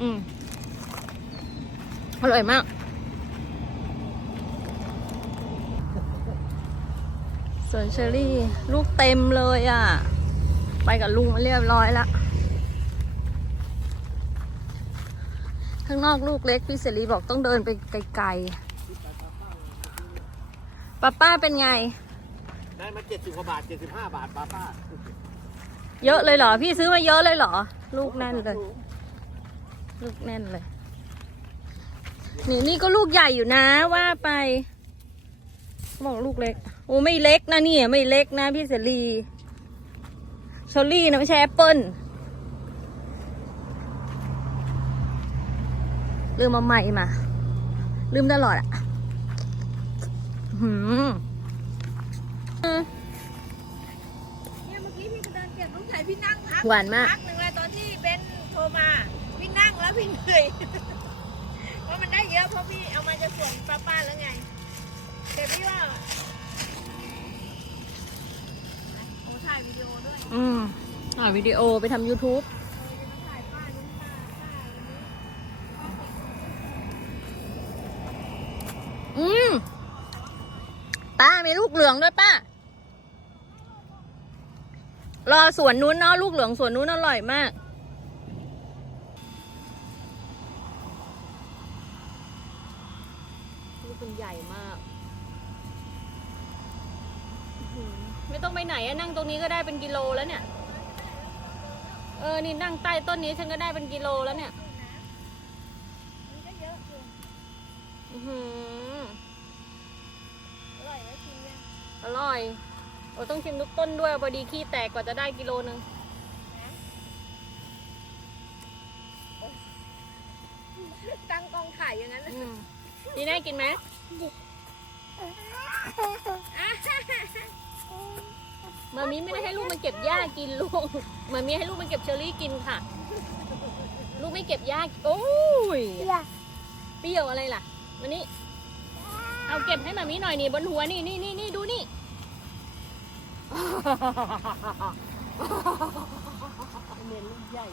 อืมอร่อยมากสวนเชอรี่ ลูกเต็มเลยอะ ไปกับลุงมาเรียบร้อยแล้วข้างนอกลูกเล็กพี่เสรีบอกต้องเดินไปไกลๆป้าป้าเป็นไง ได้มาเจ็ดสิบกว่าบาทเจ็ดสิบห้าบาทป้าป้า เยอะเลยเหรอ พี่ซื้อมาเยอะเลยเหรอ ลูกแน่นเลย ลูกแน่นเลย นี่นี่ก็ลูกใหญ่อยู่นะว่าไปบอกลูกเล็ก โอ้ไม่เล็กนะเนี่ยไม่เล็กนะพี่เสรีเชอรี่นะไม่ใช่แอปเปิ้ลลืมมาใหม่มา ลืมตลอดอะหืมเนี่ยเมื่อกี้พี่ก็เดินเก็บลูกไข่พี่นั่งพักหวานมาก พักหนึ่งเลยตอนที่เบนโทรมา พี่นั่งแล้วพี่เหนื่อยเพราะมันได้เยอะเพราะพี่เอามาจะสวนป้าป้าแล้วไงแต่พี่ว่าโอ้ถ่ายวิดีโอด้วยอืมถ่ายวิดีโอไปทำ YouTube เออจะมาถ่ายป้าลุ้นป้าป้าวันนี้อืมป้ามีลูกเหลืองด้วยป้ารอสวนนู้นเนาะลูกเหลืองสวนนู้นอร่อยมาก ลูกเป็นใหญ่มากอื้อหือไม่ต้องไปไหนอะนั่งตรงนี้ก็ได้เป็นกิโลแล้วเนี่ย เออ นี่นั่งใต้ต้นนี้ฉันก็ได้เป็นกิโลแล้วเนี่ยมันก็เยอะอยู่อื้อหืออร่อยแล้วชิมเนี่ยอร่อย โอ้ต้องชิมทุกต้นด้วยพอดีขี้แตกกว่าจะได้กิโลนึงตั้งกองถ่ายอย่างนั้นเลยอืมดีน่ากินไหม มามีไม่ได้ให้ลูกมันเก็บหญ้ากินลูกมามีให้ลูกมันเก็บเชอร์รี่กินค่ะ ลูกไม่เก็บหญ้าโอ้ยเปรี้ยวอะไรล่ะมานี่เอาเก็บให้มามีหน่อยนี่บนหัวนี่นี่นี่นี่ดูนี่เนียนลูกใหญ่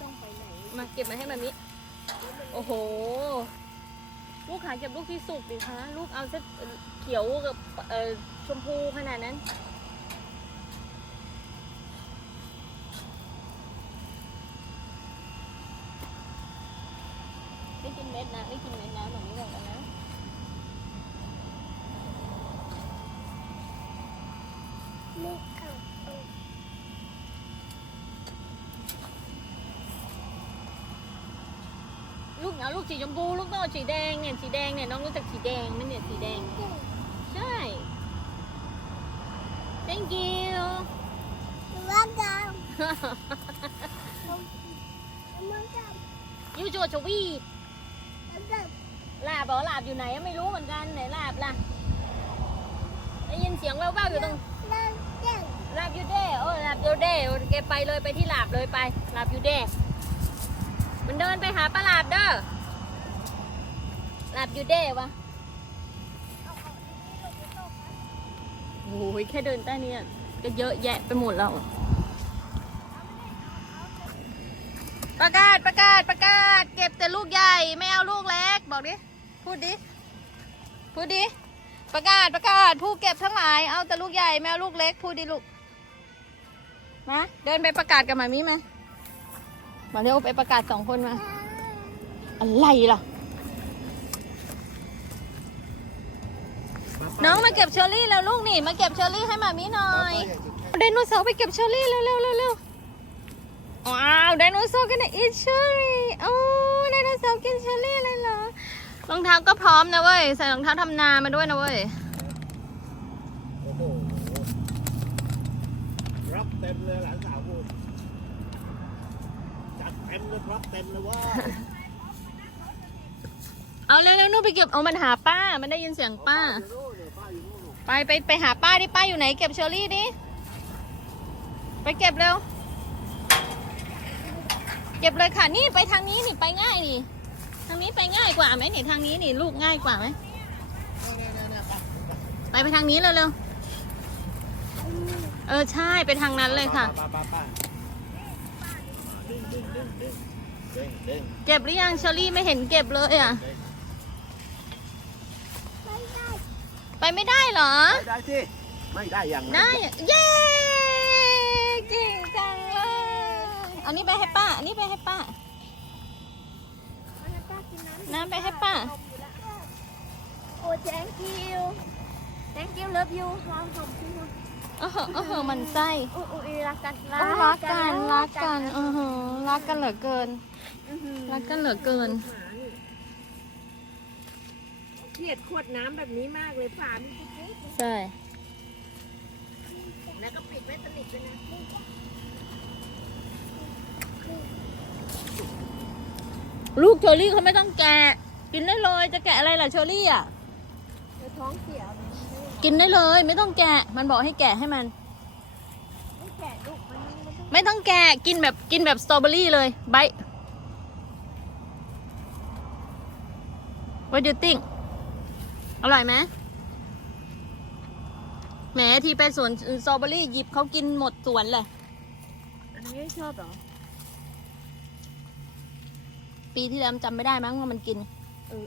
ต้องไปไหนมาเก็บมาให้มามิโอ้โห ลูกขาเก็บลูกที่สุกดิคะลูกเอาสักเขียวกับชมพูขนาดนั้น ไม่กินเม็ดนะไม่กินเม็ดนะแบบนี้บอกกันนะลูกขา ลูก เอาลูกสีชมพูลูกต้องเอาสีแดงเนี่ยสีแดงเนี่ยน้องรู้จักสีแดงไหมเนี่ยสีแดง ใช่ thank you ว่าดาวมันจะยูจูชวีมันจะลาบเหรอลาบอยู่ไหนไม่รู้เหมือนกันไหนลาบล่ะได้ยินเสียงแว่วๆอยู่ตรงเล่นเล่นลาบยูเด้โอ้ลาบยูเด้โอเคไปเลยไปที่ลาบเลยไปลาบยูเด้มันเดินไปหาปลาลาบเด้อ ลาบยูเด้วะโอ้ยแค่เดินใต้นี้ก็เยอะแยะไปหมดแล้วประกาศประกาศประกาศ เก็บแต่ลูกใหญ่ไม่เอาลูกเล็ก บอกดิ พูดดิ พูดดิ ประกาศประกาศ ผู้เก็บทั้งหลายเอาแต่ลูกใหญ่ไม่เอาลูกเล็ก พูดดิลูกมาเดินไปประกาศกับหมามิมามาเร็วไปประกาศสองคนมา อะไรล่ะ น้องมาเก็บเชอร์รี่แล้วลูกนี่มาเก็บเชอร์รี่ให้หมามิหน่อยไดโนเสาร์ไปเก็บเชอร์รี่เร็วเร็วเร็วเร็วว้าวไดโนเสาร์กันนะอีเชอร์รี่โอ้ไดโนเสาร์กินเชอร์รี่เลยเหรอรองเท้าก็พร้อมนะเว้ยใส่รองเท้าทำนามาด้วยนะเว้ยโอ้โหรับเต็มเลยหลานสาวพูดจัดเต็มเลยครับเต็มเลยว่าเอาเร็วๆนู่นไปเก็บเอามันหาป้า มันได้ยินเสียงป้า ไปไปไปหาป้าดิป้าอยู่ไหนเก็บเชอร์รี่ดิไปเก็บเร็ว เก็บเลยค่ะนี่ไปทางนี้นี่ไปง่ายนี่ทางนี้ไปง่ายกว่าไหมเนี่ยทางนี้นี่ลูกง่ายกว่าไหมเนี่ยเนี่ยเนี่ยไปไปไปทางนี้เร็วๆเออใช่ไปทางนั้นเลยค่ะป้าป้าป้าดึงดึงดึงดึงเด้งเด้งเก็บหรือยังเชอรี่ไม่เห็นเก็บเลยอะ เด้ง ไปไม่ได้เหรอ ไม่ได้สิไม่ได้อย่างนั้นได้อะเย้เก่งจังเลยเอานี้ไปให้ป้าอันนี้ไปให้ป้า น้ำไปให้ป้า โอ้ thank you thank you love you วางผมที่มือเออเหอะเออเหอะมันไส้อุ้ยอุ้ยรักกันโอ้รักกันรักกันเออเหอะรักกันเหลือเกินอื้อหือรักกันเหลือเกินหมานี่ เกลียดขวดน้ำแบบนี้มากเลยฝามันเล็กใช่ ๆแล้วก็ปิดไว้สนิทด้วยนะลูกเชอรี่เขาไม่ต้องแกะ กินได้เลยจะแกะอะไรล่ะเชอรี่อะ เดี๋ยวท้องเสียไหมกินได้เลย ไม่ต้องแกะ มันบอกให้แกะให้มัน ไม่แกะลูกมันมันต้องไม่ต้องแกะกินแบบกินแบบสตรอเบอรี่เลยไบ What do you think อร่อยไหมแหมที่ไปสวนสตรอเบอรี่หยิบเขากินหมดสวนเลยอันนี้ไม่ชอบเหรอ ปีที่แล้วจำไม่ได้มั้งว่ามันกิน เออ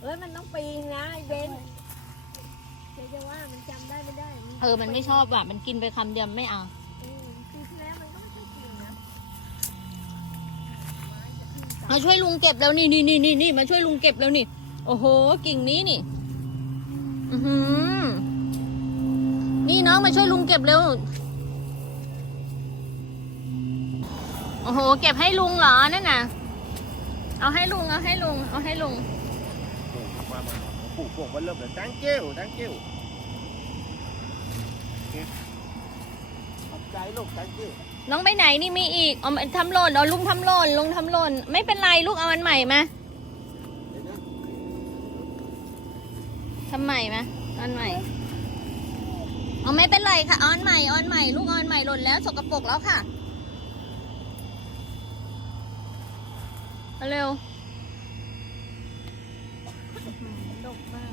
เอ้ยมันต้องปีนนะไอ้เบนเดี๋ยวจะว่ามันจำได้ไม่ได้ เออมันไม่ชอบอะ มันกินไปคำเดียวไม่เอา อืมปีที่แล้วมันก็ไม่ค่อยกินนะ มาช่วยลุงเก็บแล้วนี่นี่นี่นี่นี่มาช่วยลุงเก็บแล้วนี่ โอ้โห กิ่งนี้นี่อือหือนี่น้องมาช่วยลุงเก็บเร็วโอ้โห เก็บให้ลุงเหรอนั่นน่ะ เอาให้ลุงเอาให้ลุงเอาให้ลุงปลูกมามาปลูกพวกมันเริ่มเลย thank you thank you ขอบ ใจลูก thank you น้องไปไหนนี่มีอีกเอามาทำหล่นเอาลุงทำหล่นลุงทำหล่นไม่เป็นไรลูกเอาอันใหม่มาทำใหม่มาเอาอันใหม่เอาไม่เป็นไรค่ะเอาอันใหม่เอาอันใหม่ลูกเอาอันใหม่หล่นแล้วสกปรกแล้วค่ะเอาเร็วดกมาก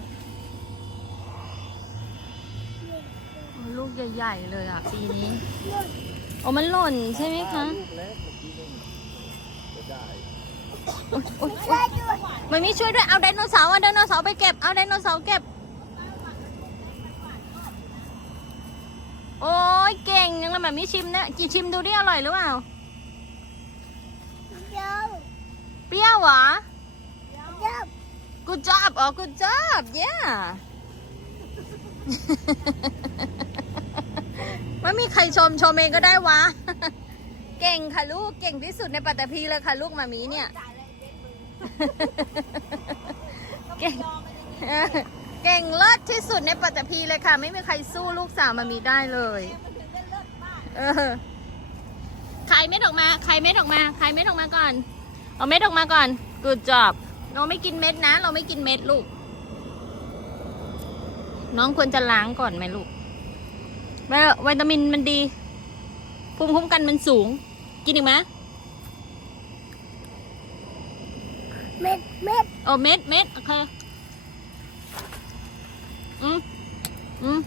ลูกใหญ่ ๆ เลยอะ ปีนี้โอ้มันหล่นใช่ไหมคะลูกเล็กเมื่อกี้นี่จะได้โอ๊ยโอ๊ยโอ๊ยมันมีช่วยด้วยเอาไดโนเสาร์เอาไดโนเสาร์ไปเก็บเอาไดโนเสาร์เก็บ โอ้ยเก่งยังเลยแบบนี้ชิมเนี่ยจีชิมดูดิอร่อยหรือเปล่าเจ้าเปรี้ยวเหรอเจ้า Good job อ๋อ Good job yeah ไม่มีใครชมชมเองก็ได้วะ เก่งค่ะลูกเก่งที่สุดในปัตตภีเลยค่ะลูกมามีเนี่ย เก่งเก่งเลิศที่สุดในปัตตภีเลยค่ะ ไม่มีใครสู้ลูกสาวมามีได้เลยเออใครเม็ดออกมาใครเม็ดออกมาใครเม็ดออกมาก่อน เอาเม็ดออกมาก่อน good job เราไม่กินเม็ดนะ เราไม่กินเม็ดลูก น้องควรจะล้างก่อนไหมลูก วิวิตามินมันดีภูมิคุ้มกันมันสูง กินอีกไหมเม็ดเม็ดโอ้เม็ดเม็ดโอเคอืมอืม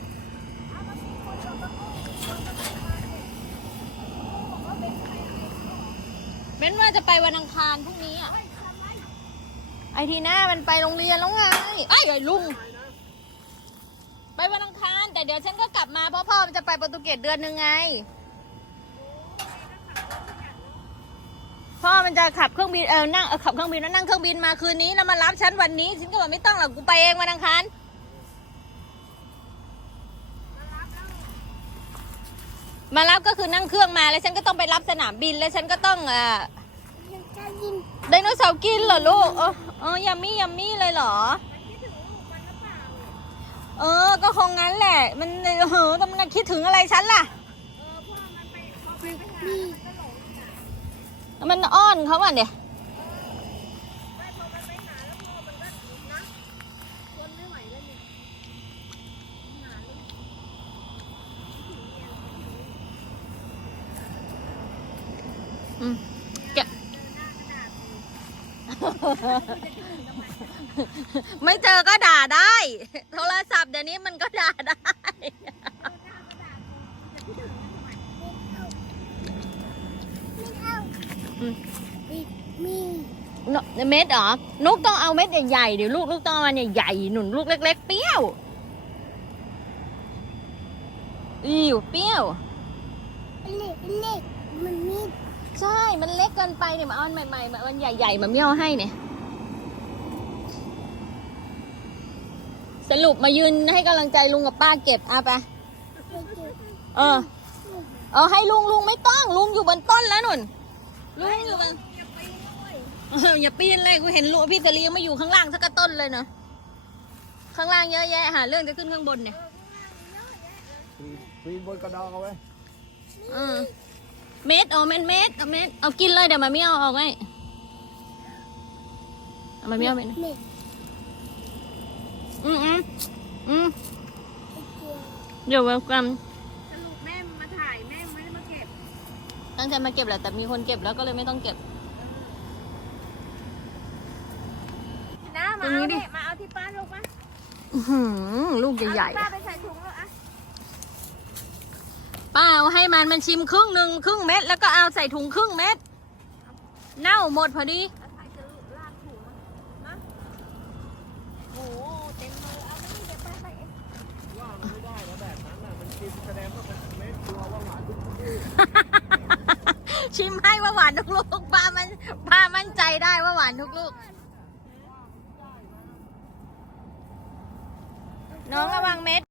เบ้นว่าจะไปวันอังคารพรุ่งนี้อะ ไอทีหน้ามันไปโรงเรียนแล้วไงไอ้ยไอ้ลุง ไปวันอังคาร แต่เดี๋ยวฉันก็กลับมาเพราะพ่อมันจะไปโปรตุเกสเดือนหนึ่งไง พ่อมันจะขับเครื่องบินเออนั่งเออขับเครื่องบินแล้วนั่งเครื่องบินมาคืนนี้แล้วมารับฉันวันนี้ฉันก็บอกไม่ต้องหรอกกูไปเองวันอังคารมารับก็คือนั่งเครื่องมาแล้วฉันก็ต้องไปรับสนามบินแล้วฉันก็ต้องเอ่อยังจะยินไดโนเสาร์กินเหรอลูกเออเออยัมมี่ยัมมี่เลยเหรอ เออ ก็คงงั้นแหละ มันเออแต่มันคิดถึงอะไรฉันล่ะมันอ้อนเขาอะเดี๋ยวอืมแกะ ไม่เจอก็ด่าได้ โทรศัพท์เดี๋ยวนี้มันก็ด่าได้ไม่เอาอืมมีมีเนอะเม็ดเหรอนุกต้องเอาเม็ดใหญ่ๆเดี๋ยวลูกลูกต้องเอามันใหญ่ๆหนุนลูกเล็ก ๆ เปรี้ยวอิวเปรี้ยวเล็กเล็กมันมีใช่ มันเล็กเกินไปเนี่ยมาเอาอันใหม่ๆมาเอาอันใหญ่ๆมาเมี่ยวให้เนี่ย สรุปมายืนให้กำลังใจลุงกับป้าเก็บเอาไปไม่เจอเออ เออให้ลุงลุงไม่ต้อง ลุงอยู่บนต้นแล้วนุ่น ลุงอยู่บนเอออย่าปีนเลยกูเห็นลุงพี่สลียังไม่อยู่ข้างล่างสักกระต้นเลยเนาะข้างล่างเยอะแยะหาเรื่องจะขึ้นข้างบนเนี่ยปีนบนกระดองเอาไว้เออเม็ดเอาเม็ดเม็ดเอาเม็ดเอากินเลยเดี๋ยวมาไม่เอาออกไว้เอามาไม่เอาเม็ดเล็ก อืมอืมอืมเจอเดี๋ยวกันสรุปแม่มาถ่ายแม่ไม่ได้มาเก็บตั้งใจมาเก็บแหละแต่มีคนเก็บแล้วก็เลยไม่ต้องเก็บ นะมาตรงนี้เอาดิดิมาเอาที่ป้าลูกมาอื้อหือลูกใหญ่เอาที่ป้าไปใส่ถุงแล้วอะๆป้าเอาให้มันมันชิมครึ่งหนึ่งครึ่งเม็ดแล้วก็เอาใส่ถุงครึ่งเม็ด เน่าหมดพอดี ชิมให้ว่าหวานทุกลูกป้ามันป้ามั่นใจได้ว่าหวานทุกลูก น้องระวังเม็ด